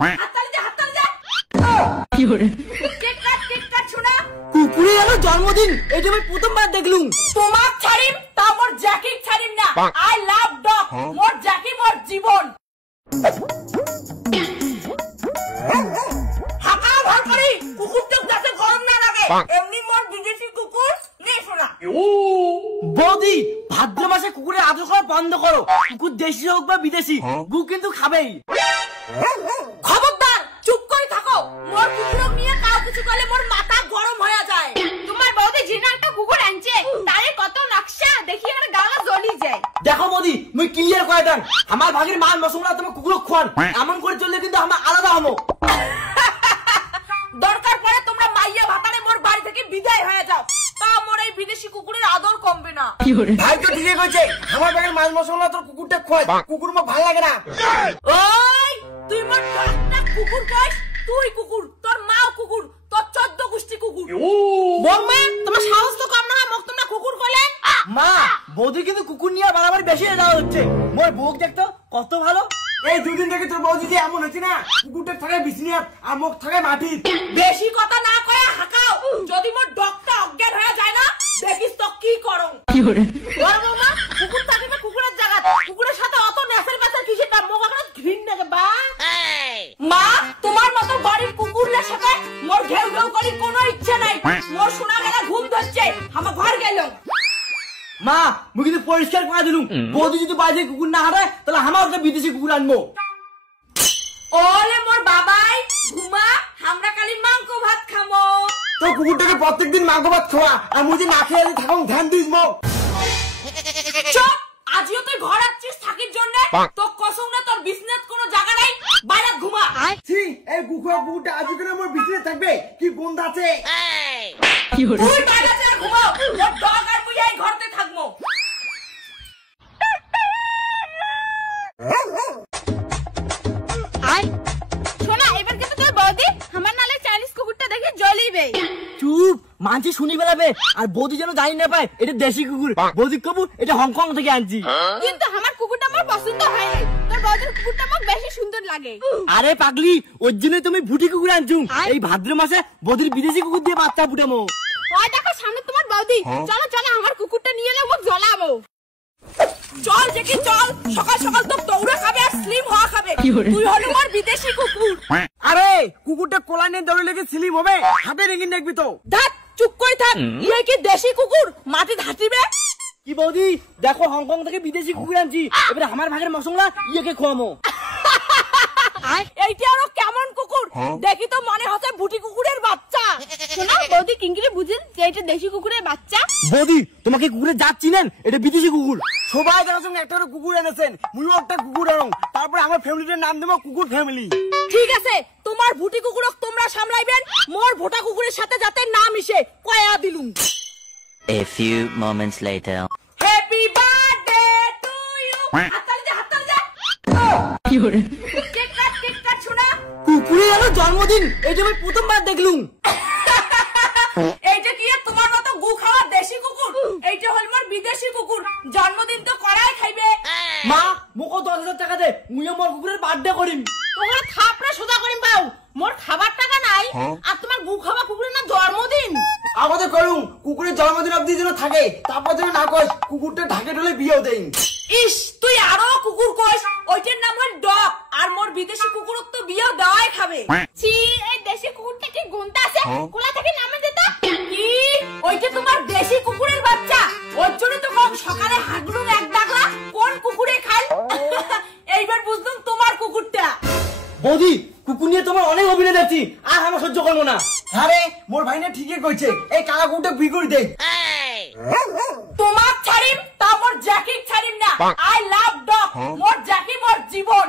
হাততালি দে হাততালি দে কি করে কেক কাট শোনা কুকুরে আমার জন্মদিন এটা আমি প্রথমবার দেখলুম তোমাক ছাড়িম তা মোর জ্যাকি ছাড়িম না আই লাভ ডগ মোর জ্যাকি মোর জীবন হাকা ভাল করি কুকুরটা যাতে গরম না লাগে এমনি মোর বিদেশি কুকুর নে শোনা বৌদি ভাদ্র মাসে কুকুরের আদর করা বন্ধ করো কুকুর দেশি হোক বা বিদেশি গু কিন্তু খাবেই খবরদার চুপ করে থাকো মোর কুকুরক নিয়ে কাউ কিছু করলে মোর মাথা গরম হয়ে যায় তোমার বৌদি জিনা একটা কুকুর আনছে তারে কত নকশা দেখি আমার গালা জ্বলি যায় দেখো বৌদি মুই ক্লিয়ার করে দেন আমার ভাগের মাল মশলা তুমি কুকুরক খাওয়ান এমন করে চললে কিন্তু আমরা আলাদা হবো দরকার পড়ে তোমরা মাইয়া ভাতারে মোর বাড়ি থেকে বিদায় হয়ে যাও তা মোর এই বিদেশি কুকুরের আদর কমবে না ভাই তো ঠিকই কইছে আমার ভাগের মাল মশলা তোর কুকুরটা খাওয়াই কুকুর মা ভালো লাগে না ওই তুই মোর একটা কুকুর কইস তুই কুকুর তোর মাও কুকুর তোর 14 গোষ্ঠী কুকুর বম্মা তোমার সাহস তো কম না মোক তোমরা কুকুর কইলে মা বৌদি কিন্তু কুকুর নিয়ে বাড়াবার বেশি যাওয়া হচ্ছে মোর বউ দেখতো কত ভালো এই দুদিন থেকে তোর বৌদি যে এমন হচ্ছে না কুকুরটা থাকে বিছনিয়াত আর মুখ থাকে মাটি বেশি কথা না কয়ে হাকাও যদি মোর ডগটা অজ্ঞান হয়ে যায় না দেখিস তো কি করং কি করে বম্মা কুকুর থাকে না কুকুরের জায়গা কুকুরের সাথে অত নেসের পাশে কিসের নাম মোক এখন ঘৃণা লাগে বা মা তোমার মতো বাড়ির কুকুরের সাথে মোর ঘেউ ঘেউ করি কোনো ইচ্ছে নাই মোর শোনা গেল ঘুম ধরছে আমার ঘর গেল মা মুই কিন্তু পরিষ্কার করে দিলুম বৌদি যদি বাজে কুকুর না হারায় তাহলে আমার একটা বিদেশি কুকুর আনবো ওলে মোর বাবাই ঘুমা আমরা কালি মাংস ভাত খামো তো কুকুরটাকে প্রত্যেকদিন মাংস ভাত খাওয়া আর মুই যদি না খেয়ে থাকুন ধ্যান দিস মো চুপ আজিও তুই ঘর আসছিস থাকির জন্য তো কসম না তোর বিজনেস কোনো জায়গা নাই বাইরে ঘুমা ছি এই কুকুরটা আজ কেন আমার বিছনে থাকবে কি গন্ধ আছে কি হলো তুই বাইরে যা ঘুমাও তোর ডগ আর মুই এই ঘরতে থাকবো আই শোনা এবার কিন্তু তোর বৌদি আমার নালে চাইনিজ কুকুরটা দেখে জ্বলিবে চুপ মানছি শুনি বেলাবে আর বৌদি যেন জানি না পায় এটা দেশি কুকুর বৌদি কবু এটা হংকং থেকে আনছি কিন্তু আমার কুকুরটা আমার পছন্দ হয় নাই তোর বৌদির কুকুরটা আমার বেশি সুন্দর লাগে আরে পাগলি ওর জন্য তুমি ভুটি কুকুর আনছু এই ভাদ্র মাসে বৌদির বিদেশি কুকুর দিয়ে বাচ্চা ফুটামো ওই দেখো সামনে তোমার বৌদি চলো চলো আমার কুকুরটা নিয়ে এলে মুখ জ্বলাবো চল দেখি চল সকাল সকাল তো দৌড়া খাবে আর স্লিম হওয়া খাবে তুই হলো আমার বিদেশি কুকুর আরে কুকুরটা কোলা নিয়ে দৌড়ে লেগে স্লিম হবে হাতে রেঙে দেখবি তো ধ্যাৎ চুপ করে থাক ইয়ে কি দেশি কুকুর মাটি ধাটিবে কি বৌদি দেখো হংকং থেকে বিদেশি কুকুর আনছি এবারে আমার ভাগের মশলা ইয়েকে খোয়ামো এইটা আরো কেমন কুকুর দেখি তো মনে হচ্ছে বুটি কুকুরের বাচ্চা শোনা বৌদি কিংকিরে বুঝেন যে এটা দেশি কুকুরের বাচ্চা বৌদি তোমাকে কুকুরের জাত চিনেন এটা বিদেশি কুকুর সবাই জানার একটা করে কুকুর এনেছেন মুইও একটা কুকুর আনো তারপরে আমার ফ্যামিলির নাম দেবো কুকুর ফ্যামিলি ঠিক আছে তোমার বুটি কুকুরক তোমরা সামলাইবেন মোর ভোটা কুকুরের সাথে যাতে না মিশে কয়া দিলুম A few moments later. Happy birthday to you হাততালি দে কি হরে কেক কাট শোনা কুকুরের আমার জন্মদিন এটা আমি প্রথমবার দেখলুম এইটা কি তোমার মতো গু খাওয়া দেশি কুকুর এইটা হল মোর বিদেশি কুকুর জন্মদিন তো করাই খাইবে মা মুকো 10,000 টাকা দে মুইও মোর কুকুরের বার্থডে করিম তোমার থাপড়া সোজা করিম পাও মোর খাবার টাকা নাই আর তোমার গু খাওয়া কুকুরের না জন্মদিন আমাদের করুম কুকুরের জন্মদিন অবধি যেন থাকে তারপর যেন না কইস কুকুরটা ঢাকে ঢলে বিয়েও দেই ইস তুই আরো কুকুর কইস ওইটার নাম হল ডগ আর মোর বিদেশি কুকুরক তো বিয়েও দেওয়াই খাবে ছি এই দেশি কুকুরটা কি গুনতা আছে কোলা থেকে নামে দিতা কি ওইটা তোমার দেশি কুকুরের বাচ্চা ওর জন্য তো কম সকালে হাগলুম এক ডাগলা কোন কুকুরে খাই এইবার বুঝলাম তোমার কুকুরটা বৌদি কুকুর নিয়ে তোমার অনেক অভিনয় দেখছি আর আমার সহ্য করবো না আরে মোর ভাই না ঠিকই কইছে এই কালা কুকুরটা বিয়ে করে দে তোমার ছাড়িম তা মোর জ্যাকি ছাড়িম না আই লাভ ডগ মোর জ্যাকি মোর জীবন